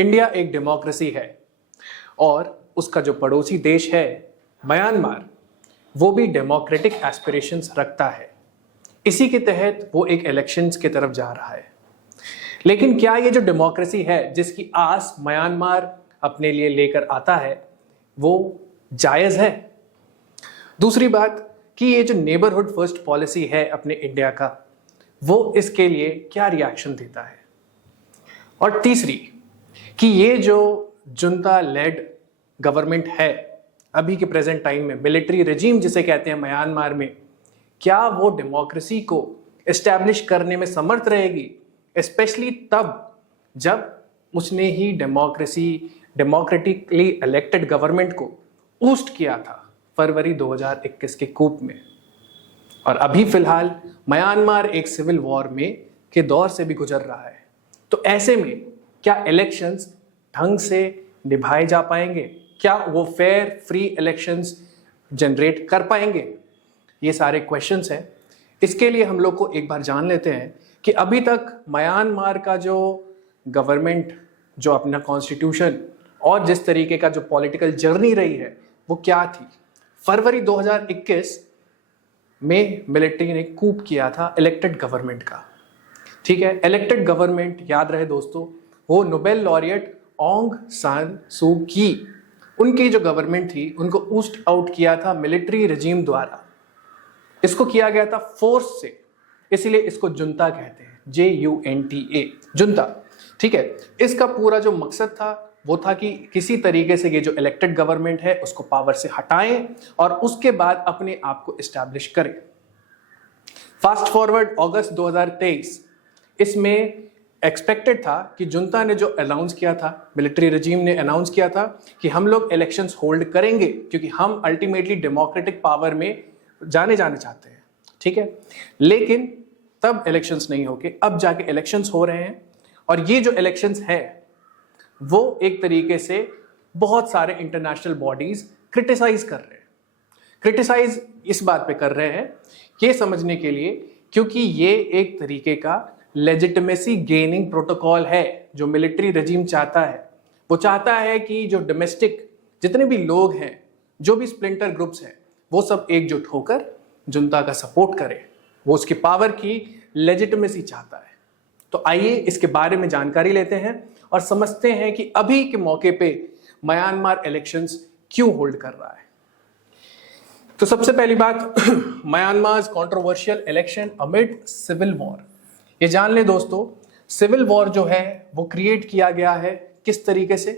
India एक democracy है और उसका जो पड़ोसी देश है म्यांमार, वो भी डेमोक्रेटिक एस्पिरेशंस रखता है। इसी के तहत वो एक इलेक्शंस की तरफ जा रहा है। लेकिन क्या ये जो डेमोक्रेसी है जिसकी आस म्यांमार अपने लिए लेकर आता है, वो जायज़ है? दूसरी बात कि ये जो नेबरहुड फर्स्ट पॉलिसी है अपने इंडिया का, वो इसके लिए क्या रिएक्शन देता है? और तीसरी कि ये जो जुंता लेड गवर्नमेंट है अभी के प्रेजेंट टाइम में, मिलिट्री रेजिम जिसे कहते हैं म्यांमार में, क्या वो डेमोक्रेसी को एस्टैब्लिश करने में समर्थ रहेगी, स्पेशली तब जब उसने ही डेमोक्रेटिकली इलेक्टेड गवर्नमेंट को ऊस्ट किया था फरवरी 2021 के कूप में। और अभी फिलहाल म्यांमार एक सिविल वॉर में के दौर से भी गुजर रहा है। तो ऐसे में क्या इलेक्शंस ढंग से निभाए जा पाएंगे? क्या वो फेयर फ्री इलेक्शंस जनरेट कर पाएंगे? ये सारे क्वेश्चंस हैं। इसके लिए हम लोग को एक बार जान लेते हैं कि अभी तक म्यांमार का जो गवर्नमेंट, जो अपना कॉन्स्टिट्यूशन और जिस तरीके का जो पॉलिटिकल जर्नी रही है वो क्या थी। फरवरी 2021 में मिलिट्री ने कूप किया था इलेक्टेड गवर्नमेंट का। ठीक है, इलेक्टेड गवर्नमेंट याद रहे दोस्तों, वो Nobel laureate Aung San Suu की, उनकी जो गवर्नमेंट थी उनको ऊस्ट आउट किया था मिलिट्री रेजिम द्वारा। इसको किया गया था फोर्स से, इसीलिए इसको जुंता कहते हैं, JUNTA, जुंता। ठीक है, इसका पूरा जो मकसद था वो था कि किसी तरीके से ये जो इलेक्टेड गवर्नमेंट है उसको पावर से हटाएं और उसके बाद अपने आप को एस्टैब्लिश करें। फास्ट फॉरवर्ड अगस्त 2023, इसमें एक्सपेक्टेड था कि जुंता ने जो अनाउंस किया था, मिलिट्री रेजिम ने अनाउंस किया था कि हम लोग इलेक्शंस होल्ड करेंगे क्योंकि हम अल्टीमेटली डेमोक्रेटिक पावर में जाने चाहते हैं। ठीक है, लेकिन तब इलेक्शंस नहीं होके अब जाके इलेक्शंस हो रहे हैं। और ये जो इलेक्शंस है वो एक तरीके से बहुत सारे इंटरनेशनल बॉडीज क्रिटिसाइज कर रहे हैं। क्रिटिसाइज इस बात पे कर रहे हैं ये समझने के लिए क्योंकि ये एक तरीके का लेजिटिमेसी गेनिंग प्रोटोकॉल है जो मिलिट्री रेजिम चाहता है। वो चाहता है कि जो डोमेस्टिक जितने भी लोग हैं, जो भी स्प्लिंटर ग्रुप्स हैं, वो सब एकजुट होकर जुंता का सपोर्ट करें। वो उसकी पावर की लेजिटिमेसी चाहता है। तो आइए इसके बारे में जानकारी लेते हैं और समझते हैं कि अभी के मौके पे म्यांमार इलेक्शंस क्यों होल्ड कर रहा है। तो सबसे पहली बात, Myanmar controversial election amid civil war. ये जान ले दोस्तों, सिविल वॉर जो है वो क्रिएट किया गया है किस तरीके से,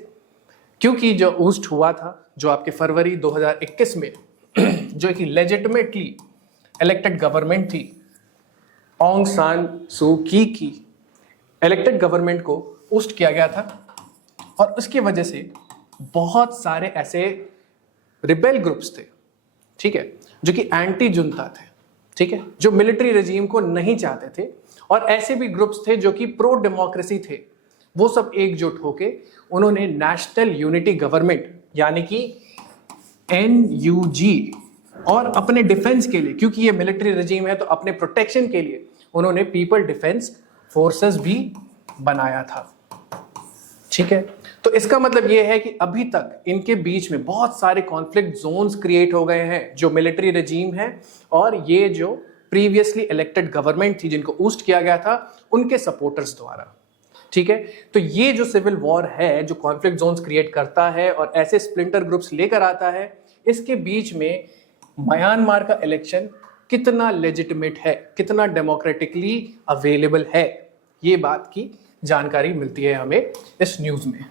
क्योंकि जो ऊस्ट हुआ था, जो आपके फरवरी 2021 में जो एक लेजिटिमेटली इलेक्टेड गवर्नमेंट थी, Aung San Suu Kyi elected government को ऊस्ट किया गया था। और उसकी वजह से बहुत सारे ऐसे रिबेल ग्रुप्स थे, ठीक है, जो कि एंटी जुंता थे, ठीक है, जो मिलिट्री रेजिम को नहीं चाहते थे। और ऐसे भी ग्रुप्स थे जो कि प्रो डेमोक्रेसी थे। वो सब एकजुट होके उन्होंने नेशनल यूनिटी गवर्नमेंट यानी कि NUG, और अपने डिफेंस के लिए, क्योंकि ये मिलिट्री रेजिम है तो अपने प्रोटेक्शन के लिए उन्होंने पीपल डिफेंस फोर्सेस भी बनाया था। ठीक है, तो इसका मतलब ये है कि अभी तक इनके बीच में बहुत सारे कॉन्फ्लिक्ट जोन्स क्रिएट हो गए हैं, जो मिलिट्री रेजिम है और ये जो प्रीवियसली इलेक्टेड गवर्नमेंट थी जिनको ऊस्ट किया गया था उनके सपोर्टर्स द्वारा। ठीक है, तो ये जो सिविल वॉर है जो कॉन्फ्लिक्ट जोन्स क्रिएट करता है और ऐसे स्प्लिंटर ग्रुप्स लेकर आता है, इसके बीच में म्यांमार का इलेक्शन कितना लेजिटिमेट है, कितना डेमोक्रेटिकली अवेलेबल है, ये बात की जानकारी मिलती है हमें इस न्यूज में।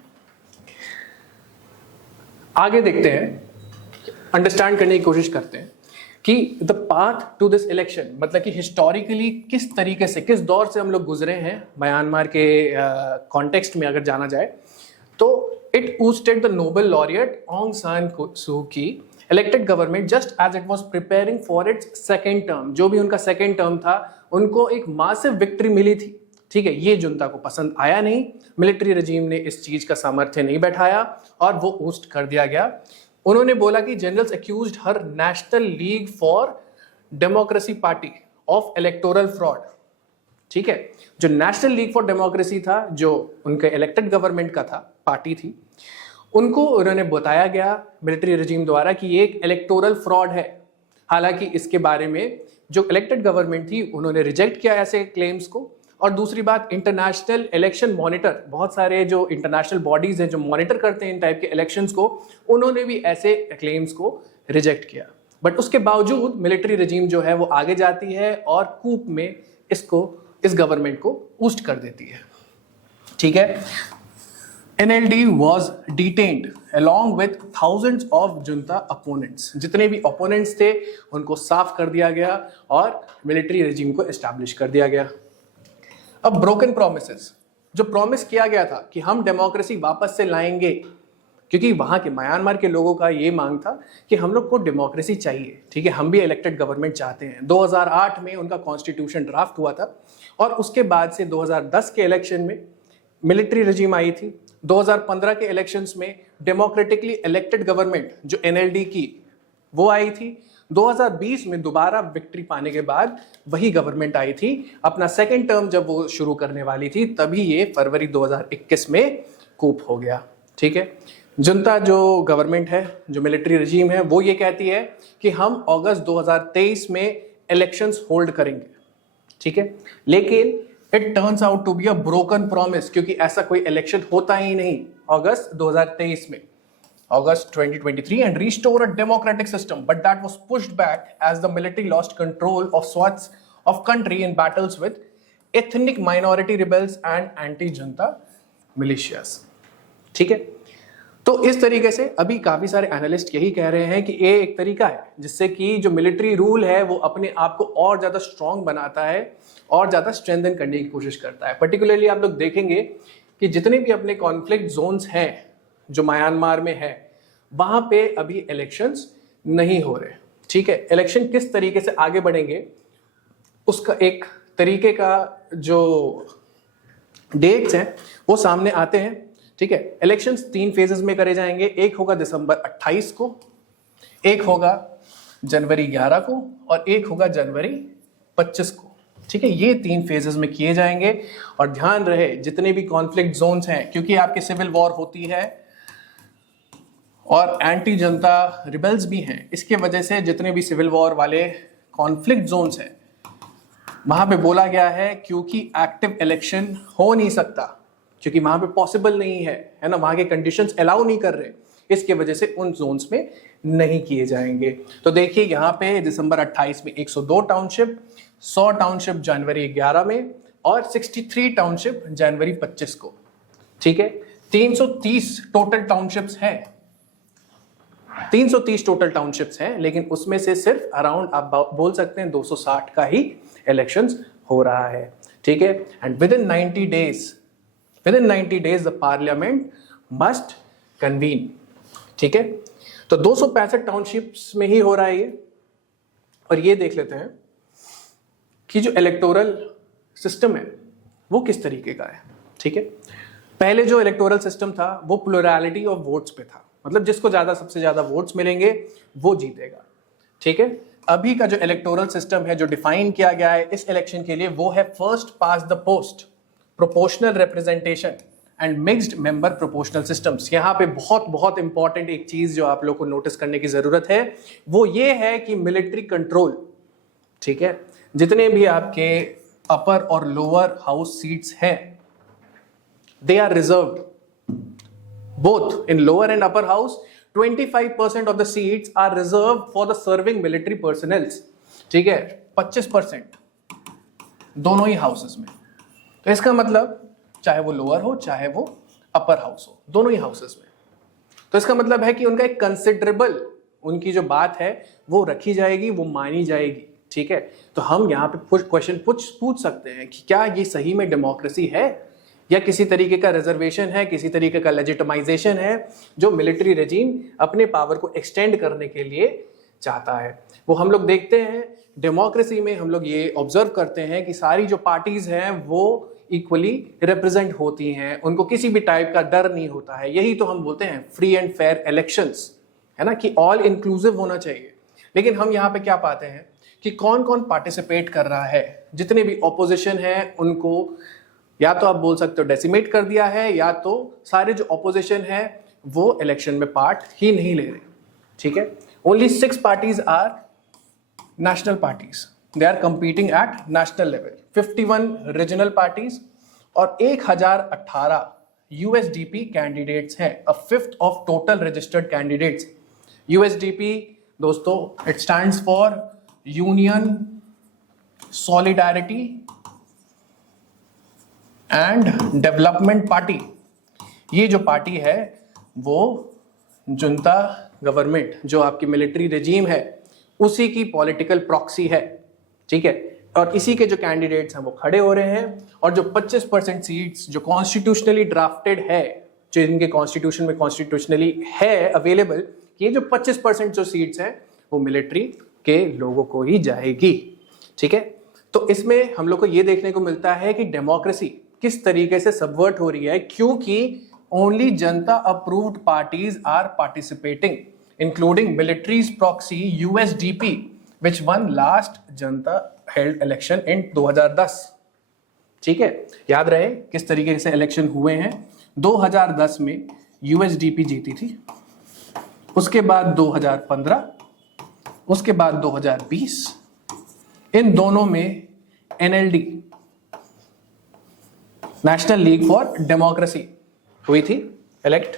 आगे देखते हैं, अंडरस्टैंड करने की कोशिश करते हैं कि the path to this election, मतलब कि हिस्टोरिकली किस तरीके से, किस दौर से हम लोग गुजरे हैं म्यांमार के कॉन्टेक्स्ट में अगर जाना जाए तो it ousted the Nobel laureate Aung San Suu Kyi elected government just as it was preparing for its second term. जो भी उनका सेकेंड टर्म था उनको एक मासिव विक्ट्री मिली थी। ठीक है, ये जुंता को पसंद आया नहीं, मिलिट्री रेजिम ने इस चीज का सामर्थ्य नहीं बैठाया और वो ऊस्ट कर दिया गया। उन्होंने बोला कि generals accused her national league for democracy party of electoral fraud. ठीक है। जो नेशनल लीग फॉर डेमोक्रेसी था, जो उनके इलेक्टेड गवर्नमेंट का था, पार्टी थी, उनको उन्होंने बताया गया मिलिट्री रजीम द्वारा कि ये एक इलेक्टोरल फ्रॉड है। हालांकि इसके बारे में जो इलेक्टेड गवर्नमेंट थी उन्होंने रिजेक्ट किया ऐसे क्लेम्स को। और दूसरी बात, इंटरनेशनल इलेक्शन मॉनिटर, बहुत सारे जो इंटरनेशनल बॉडीज हैं जो मॉनिटर करते हैं इन टाइप के इलेक्शंस को, उन्होंने भी ऐसे क्लेम्स को रिजेक्ट किया। बट उसके बावजूद मिलिट्री रजीम जो है वो आगे जाती है और कूप में इस गवर्नमेंट को ऊस्ट कर देती है। ठीक है। NLD was detained along with thousands of junta opponents। जितने भी ओपोनेंट्स थे उनको साफ कर दिया गया और मिलिट्री रजीम को एस्टैब्लिश कर दिया गया। अब ब्रोकन प्रोमिसेस, जो प्रॉमिस किया गया था कि हम डेमोक्रेसी वापस से लाएंगे, क्योंकि वहां के म्यांमार के लोगों का ये मांग था कि हम लोग को डेमोक्रेसी चाहिए। ठीक है, हम भी इलेक्टेड गवर्नमेंट चाहते हैं। 2008 में उनका कॉन्स्टिट्यूशन ड्राफ्ट हुआ था और उसके बाद से 2010 के इलेक्शन में मिलिट्री रजीम आई थी। 2015 के इलेक्शंस में डेमोक्रेटिकली इलेक्टेड गवर्नमेंट जो NLD की वो आई थी। 2020 में दोबारा विक्ट्री पाने के बाद वही गवर्नमेंट आई थी। अपना सेकेंड टर्म जब वो शुरू करने वाली थी तभी ये फरवरी 2021 में कूप हो गया। ठीक है। जनता जो गवर्नमेंट है, जो मिलिट्री रजीम है, वो ये कहती है कि हम अगस्त 2023 में इलेक्शंस होल्ड करेंगे। ठीक है, लेकिन it turns out to be a broken promise, क्योंकि ऐसा कोई इलेक्शन होता ही नहीं अगस्त 2023 में, August 2023, and restore a democratic system, but that was pushed back as the military lost control of swaths of country in battles with ethnic minority rebels and anti-junta militias। ठीक है, तो इस तरीके से अभी काफी सारे एनालिस्ट यही कह रहे हैं कि ये एक तरीका है जिससे कि जो मिलिट्री रूल है वो अपने आप को और ज्यादा स्ट्रांग बनाता है और ज्यादा स्ट्रेंथन करने की कोशिश करता है। पर्टिकुलरली आप लोग देखेंगे कि जितने भी अपने कॉन्फ्लिक्ट जोन्स हैं जो म्यांमार में है, वहां पे अभी इलेक्शंस नहीं हो रहे। ठीक है, इलेक्शन किस तरीके से आगे बढ़ेंगे उसका एक तरीके का जो डेट्स हैं वो सामने आते हैं। ठीक है, इलेक्शंस 3 फेजेस में करे जाएंगे। एक होगा दिसंबर 28 को, एक होगा जनवरी 11 को और एक होगा जनवरी 25 को। ठीक है, ये 3 फेजेस में किए जाएंगे। और ध्यान रहे जितने भी कॉन्फ्लिक्ट जोन्स हैं, क्योंकि आपके सिविल वॉर होती है और एंटी जनता रिबेल्स भी हैं, इसके वजह से जितने भी सिविल वॉर वाले कॉन्फ्लिक्ट जोन्स हैं वहां पे बोला गया है क्योंकि एक्टिव इलेक्शन हो नहीं सकता, क्योंकि वहां पे पॉसिबल नहीं है ना, वहां के कंडीशंस अलाउ नहीं कर रहे, इसके वजह से उन जोन्स में नहीं किए जाएंगे। तो देखिए यहाँ पे दिसंबर 28 में 102 टाउनशिप, 100 टाउनशिप जनवरी 11 में और 63 टाउनशिप जनवरी 25 को। ठीक है, 330 टोटल टाउनशिप्स हैं, 330 टोटल टाउनशिप्स हैं, लेकिन उसमें से सिर्फ अराउंड आप बोल सकते हैं 260 का ही इलेक्शंस हो रहा है। ठीक है, and with in 90 days the parliament must convene. ठीक है, तो 265 टाउनशिप्स में ही हो रहा है ये। और ये देख लेते हैं कि जो इलेक्टोरल सिस्टम है वो किस तरीके का है। ठीक है, पहले जो इलेक्टोरल सिस्टम था वो प्लुरैलिटी ऑफ वोट्स पे था, मतलब जिसको सबसे ज्यादा वोट्स मिलेंगे वो जीतेगा। ठीक है, अभी का जो इलेक्टोरल सिस्टम है जो डिफाइन किया गया है इस इलेक्शन के लिए वो है first pass the post, proportional representation and mixed member proportional systems. यहाँ पे बहुत इंपॉर्टेंट एक चीज जो आप लोग को नोटिस करने की जरूरत है वो ये है कि मिलिट्री कंट्रोल, ठीक है, जितने भी आपके अपर और लोअर हाउस सीट्स हैं they are reserved both in lower and upper house। 25% of the seats are reserved for the serving military personnel। ठीक है, 25% दोनों ही हाउसेस में। तो इसका मतलब चाहे वो लोअर हो चाहे वो अपर हाउस हो, दोनों ही हाउसेस में। तो इसका मतलब है कि उनका एक कंसिडरेबल, उनकी जो बात है वो रखी जाएगी, वो मानी जाएगी। ठीक है, तो हम यहाँ पे क्वेश्चन पूछ सकते हैं कि क्या ये सही में डेमोक्रेसी है या किसी तरीके का रिजर्वेशन है, किसी तरीके का लेजिटिमाइजेशन है जो मिलिट्री रेजिम अपने पावर को एक्सटेंड करने के लिए चाहता है। वो हम लोग देखते हैं डेमोक्रेसी में, हम लोग ये ऑब्जर्व करते हैं कि सारी जो पार्टीज हैं वो इक्वली रिप्रेजेंट होती हैं, उनको किसी भी टाइप का डर नहीं होता है। यही तो हम बोलते हैं फ्री एंड फेयर इलेक्शंस, है ना, कि ऑल इंक्लूसिव होना चाहिए। लेकिन हम यहाँ पे क्या पाते हैं कि कौन कौन पार्टिसिपेट कर रहा है। जितने भी ऑपोजिशन है उनको या तो आप बोल सकते हो डेसिमेट कर दिया है, या तो सारे जो ऑपोजिशन है वो इलेक्शन में पार्ट ही नहीं ले रहे। ठीक है, only 6 parties are national parties, they are competing at national level. 51 regional parties और 1018 यूएसडीपी कैंडिडेट्स हैं, a fifth of total registered candidates. USDP दोस्तों it stands for Union Solidarity and Development Party. ये जो पार्टी है वो जुंता government, जो आपकी military regime है, उसी की पॉलिटिकल प्रॉक्सी है। ठीक है, और इसी के जो कैंडिडेट्स हैं वो खड़े हो रहे हैं, और जो 25% सीट्स जो कॉन्स्टिट्यूशनली ड्राफ्टेड है, जो इनके कॉन्स्टिट्यूशन में कॉन्स्टिट्यूशनली है अवेलेबल, ये जो 25% जो सीट्स हैं वो मिलिट्री के लोगों को ही जाएगी। ठीक है, तो इसमें हम लोग को ये देखने को मिलता है कि डेमोक्रेसी किस तरीके से सबवर्ट हो रही है, क्योंकि only junta approved parties are participating including military's proxy USDP which won last junta held election in 2010। ठीक है, याद रहे किस तरीके से इलेक्शन हुए हैं। 2010 में यूएसडीपी जीती थी, उसके बाद 2015, उसके बाद 2020, इन दोनों में NLD national league for democracy हुई थी इलेक्ट,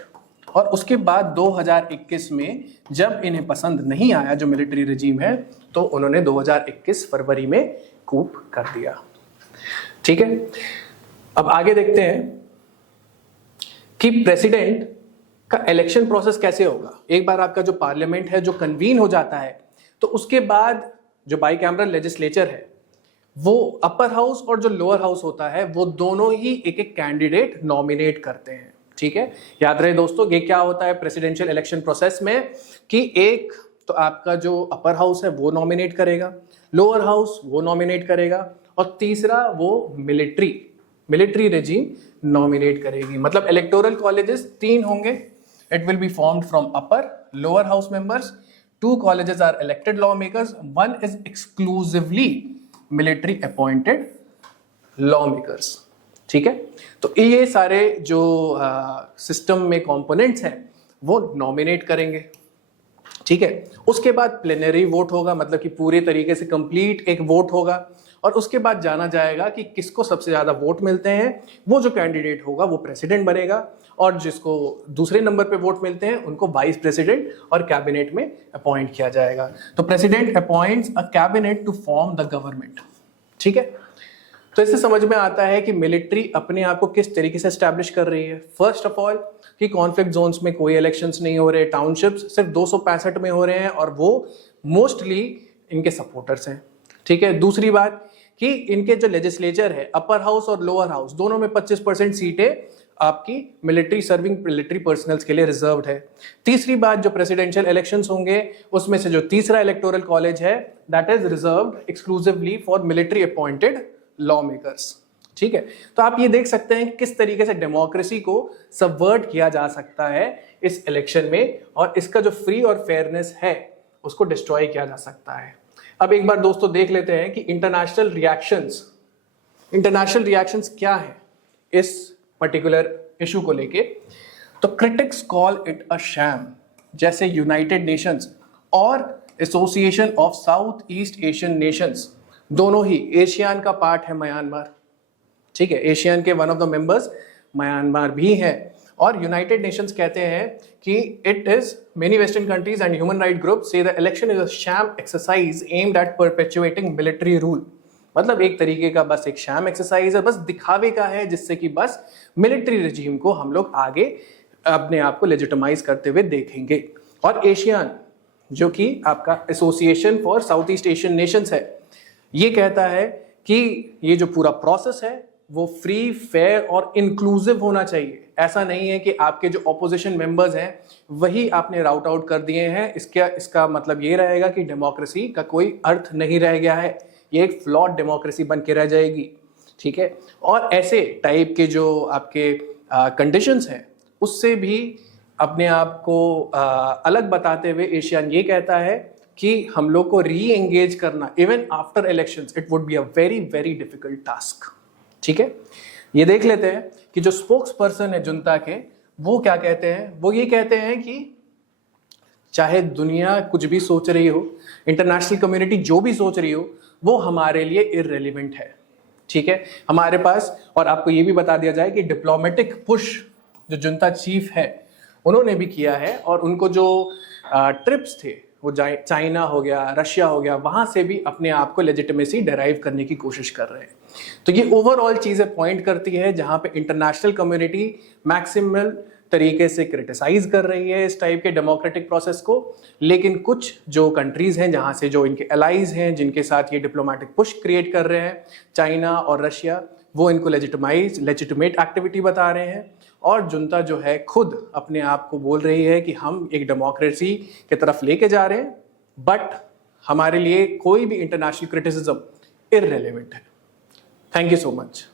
और उसके बाद 2021 में जब इन्हें पसंद नहीं आया जो मिलिट्री रेजीम है, तो उन्होंने 2021 फरवरी में कूप कर दिया। ठीक है, अब आगे देखते हैं कि प्रेसिडेंट का इलेक्शन प्रोसेस कैसे होगा। एक बार आपका जो पार्लियामेंट है जो कन्वीन हो जाता है, तो उसके बाद जो बाइकैमरल लेजिस्लेचर है वो अपर हाउस और जो लोअर हाउस होता है वो दोनों ही एक एक कैंडिडेट नॉमिनेट करते हैं। ठीक है, याद रहे दोस्तों, ये क्या होता है प्रेसिडेंशियल इलेक्शन प्रोसेस में कि एक तो आपका जो अपर हाउस है वो नॉमिनेट करेगा, लोअर हाउस वो नॉमिनेट करेगा, और तीसरा वो मिलिट्री रेजीम नॉमिनेट करेगी। मतलब इलेक्टोरल कॉलेजेस 3 होंगे। It will be formed from upper lower house members. 2 colleges are elected lawmakers, 1 is exclusively military appointed lawmakers। ठीक है, तो ये सारे जो सिस्टम में कंपोनेंट्स हैं वो नॉमिनेट करेंगे। ठीक है, उसके बाद प्लेनरी वोट होगा, मतलब कि पूरे तरीके से कंप्लीट एक वोट होगा, और उसके बाद जाना जाएगा कि किसको सबसे ज्यादा वोट मिलते हैं, वो जो कैंडिडेट होगा वो प्रेसिडेंट बनेगा, और जिसको दूसरे नंबर पे वोट मिलते हैं उनको वाइस प्रेसिडेंट और कैबिनेट में अपॉइंट किया जाएगा। तो president appoints a cabinet to form the government. ठीक है, तो इससे समझ में आता है कि मिलिट्री अपने आप को किस तरीके से एस्टैब्लिश कर रही है। फर्स्ट ऑफ ऑल कि कॉन्फ्लिक्ट जोन्स में कोई इलेक्शंस नहीं हो रहे, टाउनशिप्स सिर्फ 265 में हो रहे हैं, और वो मोस्टली इनके सपोर्टर्स हैं। ठीक है, दूसरी बात कि इनके जो लेजिस्लेचर है अपर हाउस और लोअर हाउस दोनों में 25% सीटें आपकी मिलिट्री सर्विंग मिलिट्री पर्सनल्स के लिए रिजर्व्ड है। तीसरी बात, जो प्रेसिडेंशियल इलेक्शंस होंगे उसमें से जो तीसरा इलेक्टोरल कॉलेज है that is reserved exclusively for military appointed law makers. ठीक है, तो आप ये देख सकते हैं किस तरीके से डेमोक्रेसी को सबवर्ट किया जा सकता है इस इलेक्शन में, और इसका जो फ्री और फेयरनेस है उसको डिस्ट्रॉय किया जा सकता है। अब एक बार दोस्तों देख लेते हैं कि इंटरनेशनल रिएक्शंस क्या है इस पर्टिकुलर इशू को लेके। तो critics call it a sham, जैसे यूनाइटेड नेशंस और Association of South East Asian Nations, दोनों ही एशियान का पार्ट है म्यांमार। ठीक है, एशियन के one of the members Myanmar भी है, और यूनाइटेड नेशंस कहते हैं कि it is many western countries and human right group say the election is a sham exercise aimed at perpetuating military rule. मतलब एक तरीके का बस एक शैम एक्सरसाइज है, बस दिखावे का है, जिससे कि बस मिलिट्री रेजिम को हम लोग आगे अपने आप को लेजिटिमाइज करते हुए देखेंगे। और एशियन जो कि आपका association for south East Asian Nations है, ये कहता है कि ये जो पूरा प्रोसेस है वो फ्री, फेयर और इंक्लूसिव होना चाहिए। ऐसा नहीं है कि आपके जो ऑपोजिशन मेंबर्स हैं वही आपने राउट आउट कर दिए हैं। इसका मतलब ये रहेगा कि डेमोक्रेसी का कोई अर्थ नहीं रह गया है, ये एक फ्लॉड डेमोक्रेसी बन के रह जाएगी। ठीक है, और ऐसे टाइप के जो आपके कंडीशंस हैं उससे भी अपने आप को अलग बताते हुए एशियन ये कहता है कि हम लोग को री एंगेज करना even after elections it would be a very very difficult task. ठीक है, ये देख लेते हैं कि जो स्पोक्स पर्सन है जुंता के, वो क्या कहते हैं। वो ये कहते हैं कि चाहे दुनिया कुछ भी सोच रही हो, इंटरनेशनल कम्युनिटी जो भी सोच रही हो, वो हमारे लिए इररेलेवेंट है। ठीक है, हमारे पास, और आपको ये भी बता दिया जाए कि डिप्लोमेटिक पुश जो जुंता चीफ है उन्होंने भी किया है, और उनको जो ट्रिप्स थे वो चाइना हो गया, रशिया हो गया, वहां से भी अपने आप को लेजिटिमेसी डेराइव करने की कोशिश कर रहे हैं। तो ये ओवरऑल चीजें पॉइंट करती है जहां पे इंटरनेशनल कम्युनिटी मैक्सिमल तरीके से क्रिटिसाइज कर रही है इस टाइप के डेमोक्रेटिक प्रोसेस को, लेकिन कुछ जो कंट्रीज हैं जहां से जो इनके एलाइज हैं जिनके साथ ये डिप्लोमेटिक पुश क्रिएट कर रहे हैं, चाइना और रशिया, वो इनको लेजिटिमेट एक्टिविटी बता रहे हैं। और जुंता जो है खुद अपने आप को बोल रही है कि हम एक डेमोक्रेसी की तरफ लेके जा रहे हैं, बट हमारे लिए कोई भी इंटरनेशनल क्रिटिसिज्म इररेलेवेंट है। Thank you so much.